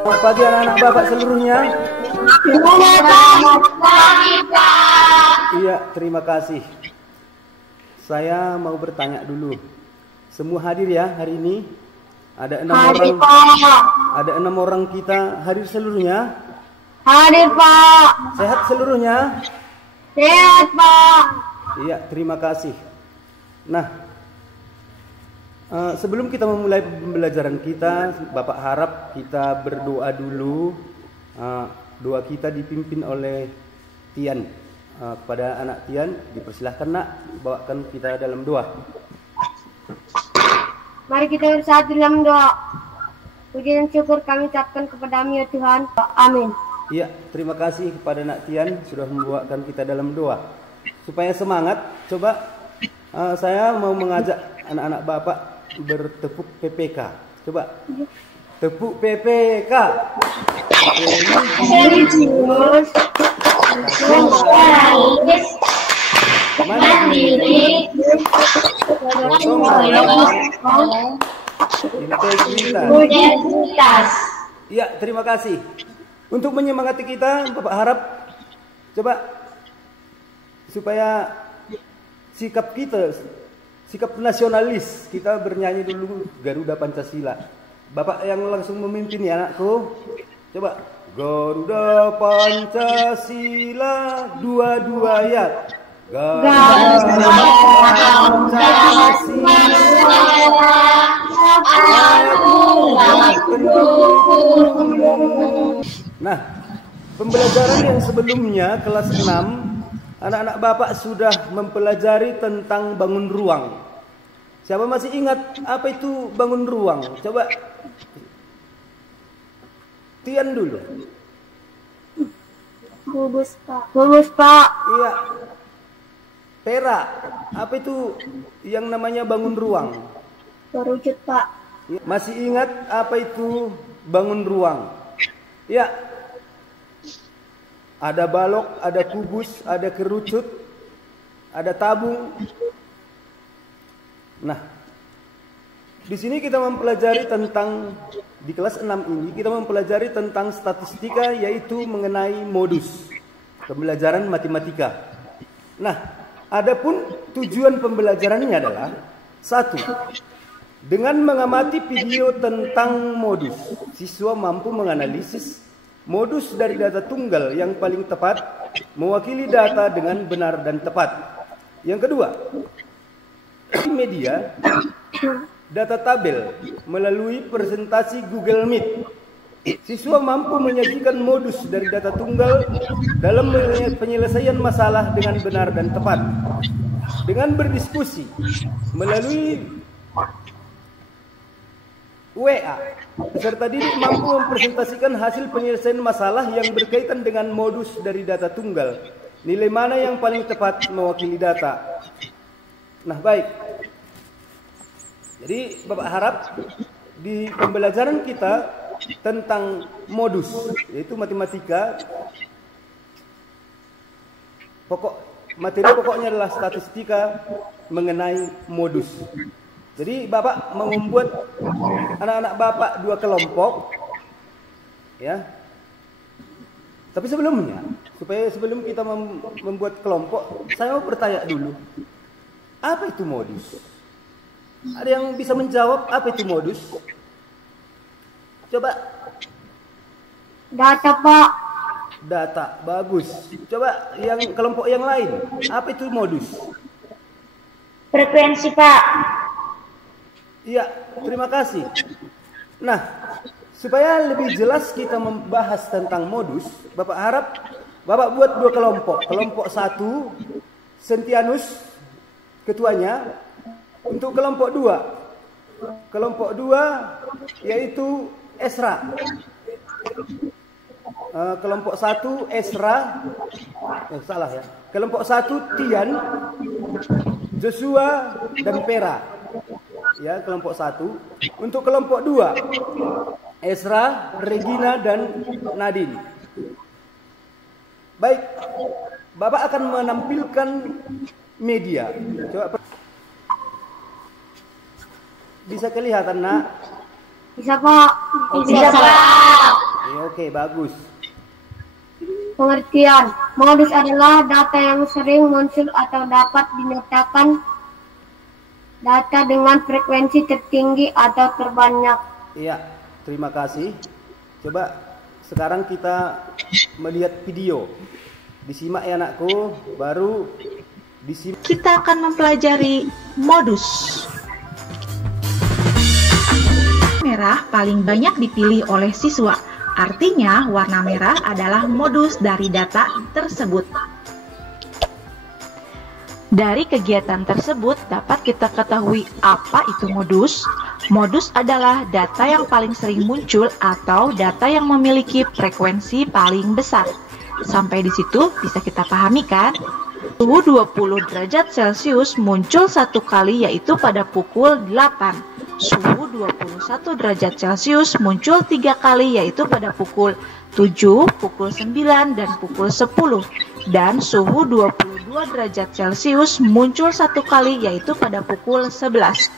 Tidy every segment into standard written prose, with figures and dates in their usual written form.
Selamat pagi anak-anak Bapak seluruhnya. Iya, terima kasih. Saya mau bertanya dulu. Semua hadir ya hari ini? Ada 6 orang. Ada 6 orang kita hadir seluruhnya? Hadir, Pak. Sehat seluruhnya? Sehat, Pak. Iya, terima kasih. Nah, sebelum kita memulai pembelajaran kita, Bapak harap kita berdoa dulu. Doa kita dipimpin oleh Tian. Kepada anak Tian, dipersilahkan nak, bawakan kita dalam doa. Mari kita bersatu dalam doa. Puji dan syukur kami ucapkan kepadamu ya Tuhan. Amin. Iya, terima kasih kepada Nak Tian sudah membawakan kita dalam doa. Supaya semangat, coba saya mau mengajak anak-anak Bapak bertepuk PPK. Coba tepuk PPK. Serius. Mandiri. Integritas. Iya, terima kasih. Untuk menyemangati kita, Bapak harap coba supaya sikap kita, sikap nasionalis, kita bernyanyi dulu Garuda Pancasila. Bapak yang langsung memimpin ya anakku. Coba Garuda Pancasila dua-dua ya. Garuda Pancasila. Nah, pembelajaran yang sebelumnya kelas 6, anak-anak Bapak sudah mempelajari tentang bangun ruang. Siapa masih ingat apa itu bangun ruang? Coba Tian dulu. Kubus, Pak. Kubus, Pak. Iya. Pera, apa itu yang namanya bangun ruang? Berwujud, Pak. Masih ingat apa itu bangun ruang? Ya. Ada balok, ada kubus, ada kerucut, ada tabung. Nah, di sini kita mempelajari tentang, di kelas 6 ini kita mempelajari tentang statistika, yaitu mengenai modus pembelajaran matematika. Nah, adapun tujuan pembelajarannya adalah 1. Dengan mengamati video tentang modus, siswa mampu menganalisis modus dari data tunggal yang paling tepat, mewakili data dengan benar dan tepat. Yang kedua, media data tabel melalui presentasi Google Meet. Siswa mampu menyajikan modus dari data tunggal dalam penyelesaian masalah dengan benar dan tepat. Dengan berdiskusi melalui WA, peserta didik mampu mempresentasikan hasil penyelesaian masalah yang berkaitan dengan modus dari data tunggal. Nilai mana yang paling tepat mewakili data. Nah, baik. Jadi Bapak harap di pembelajaran kita tentang modus, yaitu matematika, materi pokoknya adalah statistika mengenai modus. Jadi Bapak mau membuat anak-anak Bapak 2 kelompok, ya. Tapi sebelumnya, sebelum kita membuat kelompok, saya mau bertanya dulu, apa itu modus? Ada yang bisa menjawab apa itu modus? Coba. Data, Pak. Data, bagus. Coba yang kelompok yang lain, apa itu modus? Frekuensi, Pak. Iya, terima kasih. Nah, supaya lebih jelas kita membahas tentang modus, Bapak harap Bapak buat 2 kelompok. Kelompok 1, Sentianus, ketuanya. Untuk kelompok 2, yaitu Esra. Kelompok 1 Esra, salah ya. Kelompok 1 Tian, Joshua dan Pera. Ya, kelompok 1. Untuk kelompok 2 Esra, Regina dan Nadine. Baik, Bapak akan menampilkan media. Coba. Bisa kelihatan, Nak? Bisa, Pak. Oke. Bisa, Pak. Oke, bagus. Pengertian. Modus adalah data yang sering muncul atau dapat dinyatakan data dengan frekuensi tertinggi atau terbanyak. Iya, terima kasih. Coba sekarang kita melihat video. Disimak ya anakku, baru disimak. Kita akan mempelajari modus. Merah paling banyak dipilih oleh siswa. Artinya, warna merah adalah modus dari data tersebut. Dari kegiatan tersebut dapat kita ketahui apa itu modus. Modus adalah data yang paling sering muncul atau data yang memiliki frekuensi paling besar. Sampai di situ bisa kita pahami kan? Suhu 20 derajat Celcius muncul satu kali yaitu pada pukul 8. Suhu 21 derajat Celcius muncul 3 kali yaitu pada pukul 7, pukul 9, dan pukul 10. Dan suhu 22 derajat Celcius muncul satu kali yaitu pada pukul 11.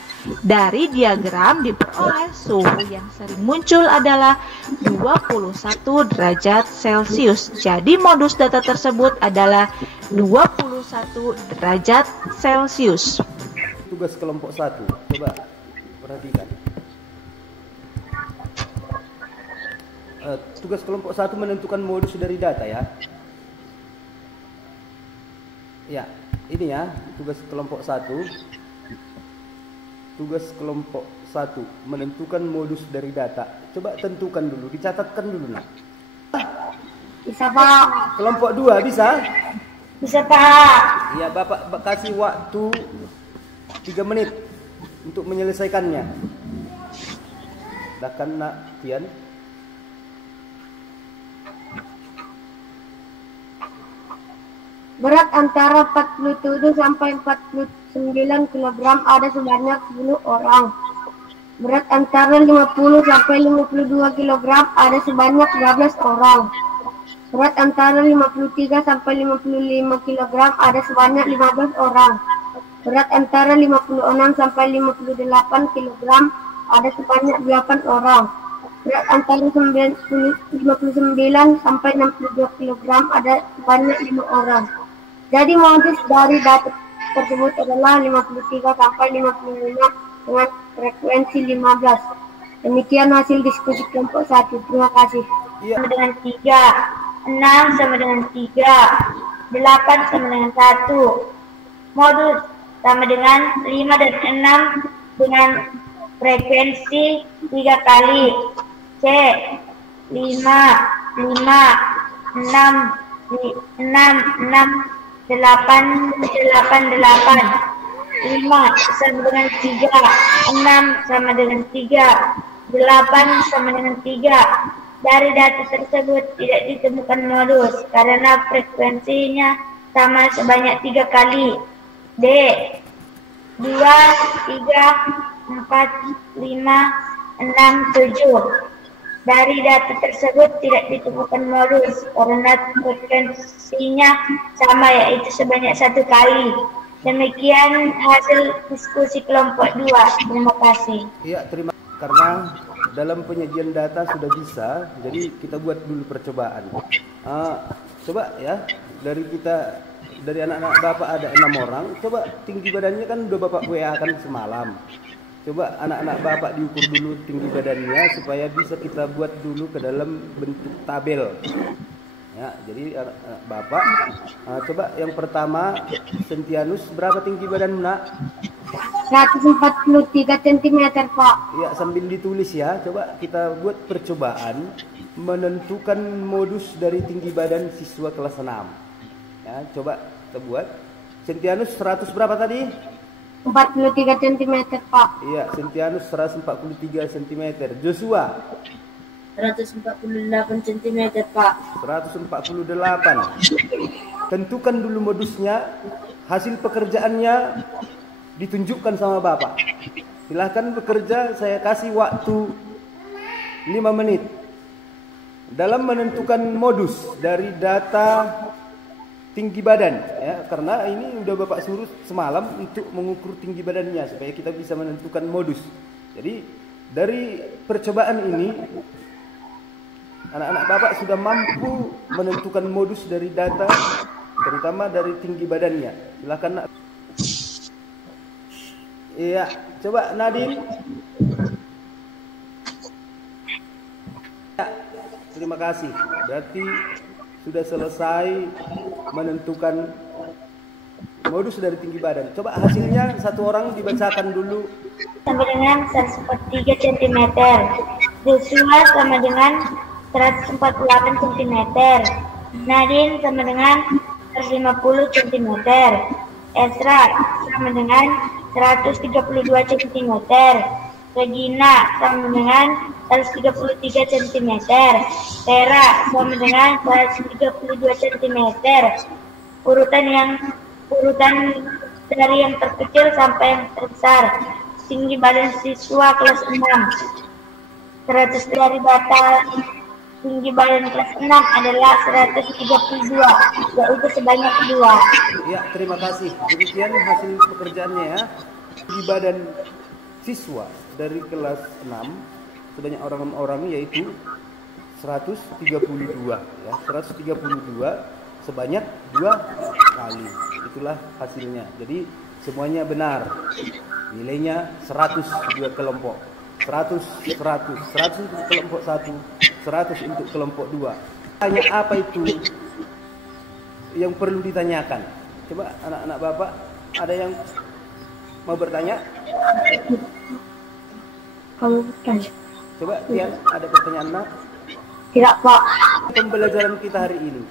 Dari diagram diperoleh suhu yang sering muncul adalah 21 derajat Celcius. Jadi modus data tersebut adalah 21 derajat Celcius. Tugas kelompok 1. Coba perhatikan. Tugas kelompok 1 menentukan modus dari data ya. Ya, ini ya tugas kelompok 1. Tugas kelompok 1 menentukan modus dari data. Coba tentukan dulu, dicatatkan dulu nak. Bisa Pak? Kelompok 2 bisa? Bisa Pak. Ya, Bapak kasih waktu 3 menit untuk menyelesaikannya. Silakan nak Tian. Berat antara 47 sampai 49 kg ada sebanyak 10 orang. Berat antara 50 sampai 52 kg ada sebanyak 12 orang. Berat antara 53 sampai 55 kg ada sebanyak 15 orang. Berat antara 56 sampai 58 kg ada sebanyak 8 orang. Berat antara 59 sampai 62 kg ada sebanyak 5 orang. Jadi modus dari data tersebut adalah 53 sampai 55 dengan frekuensi 15. Demikian hasil diskusi kelompok 1. Terima kasih. Sama dengan 3, 6 sama dengan 3, 8 sama dengan 1. Modus sama dengan 5 dan 6 dengan frekuensi 3 kali. C, 5, 6, 6, 8, 8, 8. 5 sama dengan 3, 6 sama dengan 3, 8 sama dengan 3. Dari data tersebut tidak ditemukan modus karena frekuensinya sama sebanyak 3 kali. D, 2, 3, 4, 5, 6, 7. Dari data tersebut tidak ditemukan modus karena frekuensinya sama yaitu sebanyak 1 kali. Demikian hasil diskusi kelompok 2. Terima kasih. Iya, karena dalam penyajian data sudah bisa, jadi kita buat dulu percobaan. Coba ya, dari anak-anak Bapak ada 6 orang. Coba tinggi badannya kan udah Bapak WA kan semalam. Coba anak-anak Bapak diukur dulu tinggi badannya supaya bisa kita buat dulu ke dalam bentuk tabel. Ya, jadi anak Bapak coba yang pertama Sentianus berapa tinggi badan nak? 143 cm Pak. Ya, sambil ditulis ya. Coba kita buat percobaan menentukan modus dari tinggi badan siswa kelas 6. Ya, coba kita buat. Sentianus 100 berapa tadi? 43 cm Pak. Iya, Sentianus 143 cm. Joshua 148 cm Pak. 148. Tentukan dulu modusnya. Hasil pekerjaannya ditunjukkan sama Bapak. Silahkan bekerja, saya kasih waktu 5 menit dalam menentukan modus dari data tinggi badan ya, karena ini udah Bapak suruh semalam untuk mengukur tinggi badannya supaya kita bisa menentukan modus. Jadi dari percobaan ini anak-anak Bapak sudah mampu menentukan modus dari data, terutama dari tinggi badannya. Silakan Nak. Iya, coba Nadine. Ya, terima kasih. Berarti sudah selesai menentukan modus dari tinggi badan. Coba hasilnya satu orang dibacakan dulu. Sama dengan 143 cm. Joshua sama dengan 148 cm. Nadine sama dengan 150 cm. Ezra sama dengan 132 cm. Regina sama dengan 133 cm. Tera sama dengan 132 cm. Urutan dari yang terkecil sampai yang terbesar. Tinggi badan siswa kelas 6. 100 dari data tinggi badan kelas 6 adalah 132, yaitu sebanyak 2. Ya, terima kasih. Demikian hasil pekerjaannya ya. Tinggi badan siswa dari kelas 6 sebanyak orang-orang yaitu 132 ya. 132 sebanyak 2 kali. Itulah hasilnya. Jadi semuanya benar. Nilainya 100 dua kelompok. 100 untuk kelompok 1, 100 untuk kelompok 2. Tanya apa itu yang perlu ditanyakan? Coba anak-anak Bapak, ada yang mau bertanya? Coba lihat, ada pertanyaan Nak? Tidak, Pak. Pembelajaran kita hari ini.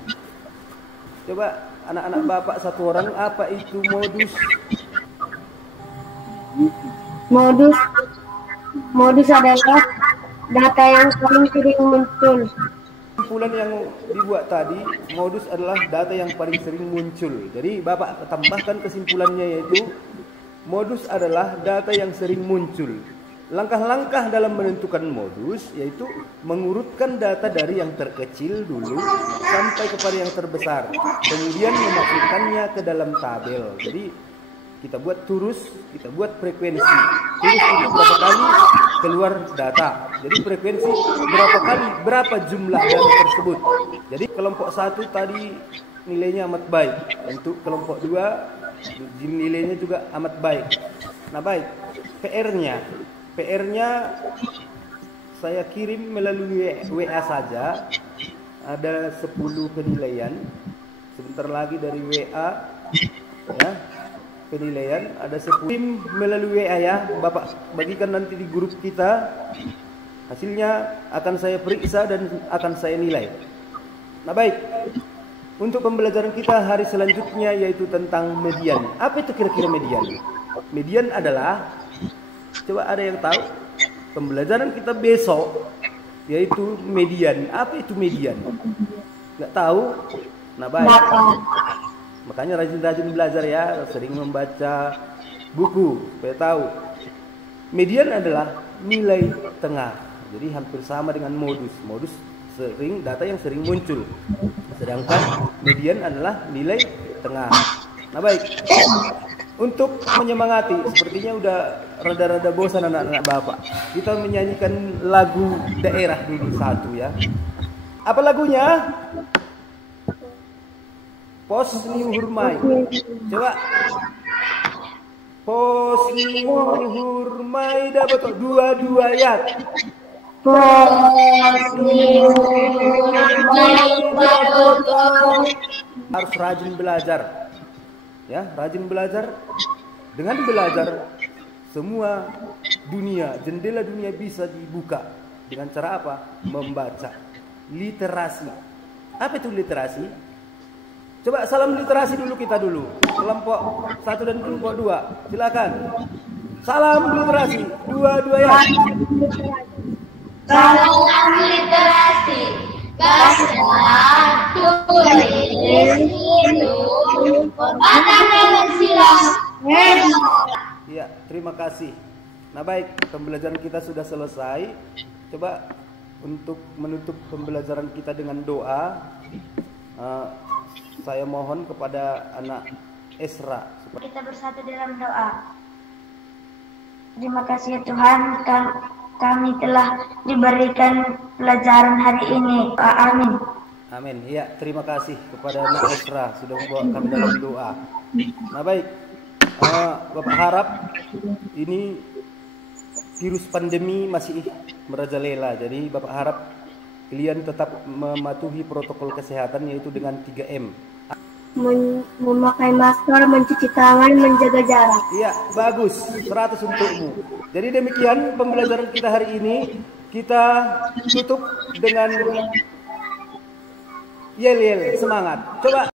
Coba anak-anak Bapak satu orang, apa itu modus? Modus adalah data yang sering muncul. Kesimpulan yang dibuat tadi, modus adalah data yang paling sering muncul. Jadi Bapak tambahkan kesimpulannya, yaitu modus adalah data yang sering muncul. Langkah-langkah dalam menentukan modus yaitu mengurutkan data dari yang terkecil dulu sampai kepada yang terbesar, kemudian memasukkannya ke dalam tabel. Jadi kita buat turus, kita buat frekuensi. Turus itu berapa kali keluar data. Jadi frekuensi berapa kali, berapa jumlah data tersebut. Jadi kelompok 1 tadi nilainya amat baik. Untuk kelompok 2 nilainya juga amat baik. Nah baik, PR-nya saya kirim melalui WA saja. Ada 10 penilaian. Sebentar lagi dari WA ya. Penilaian ada 10 tim melalui WA ya. Bapak bagikan nanti di grup kita. Hasilnya akan saya periksa dan akan saya nilai. Nah baik, untuk pembelajaran kita hari selanjutnya yaitu tentang median. Apa itu kira-kira median? Median adalah, coba ada yang tahu? Pembelajaran kita besok yaitu median. Apa itu median? Nggak tahu? Nah baik, makanya rajin-rajin belajar ya, sering membaca buku supaya tahu. Median adalah nilai tengah. Jadi hampir sama dengan modus. Modus sering data yang sering muncul. Sedangkan median adalah nilai tengah. Nah baik, untuk menyemangati, sepertinya udah rada-rada bosan anak-anak Bapak. Kita menyanyikan lagu daerah dulu satu ya. Apa lagunya? Pos New Hurmai. Coba. Pos New Hurmai dapat dua ya. Pos New Hurmai dapat. Harus rajin belajar. Ya, rajin belajar. Dengan belajar semua dunia, jendela dunia bisa dibuka. Dengan cara apa? Membaca. Literasi. Apa itu literasi? Coba salam literasi dulu kita dulu. Kelompok 1 dan kelompok 2. Silakan. Salam literasi. Dua ya. Salam literasi. Bahasa, tulis, hitung, hormatan dan silas. Iya, terima kasih. Nah baik, pembelajaran kita sudah selesai. Coba untuk menutup pembelajaran kita dengan doa. Saya mohon kepada anak Ezra. Kita bersatu dalam doa. Terima kasih ya Tuhan, kami telah diberikan pelajaran hari ini. Amin. Amin. Ya, terima kasih kepada Nak Esra sudah membawa kami dalam doa. Nah baik, Bapak harap ini virus pandemi masih merajalela. Jadi Bapak harap kalian tetap mematuhi protokol kesehatan yaitu dengan 3M. Memakai masker, mencuci tangan, menjaga jarak. Iya, bagus. 100 untukmu. Jadi demikian pembelajaran kita hari ini. Kita tutup dengan yel-yel, semangat. Coba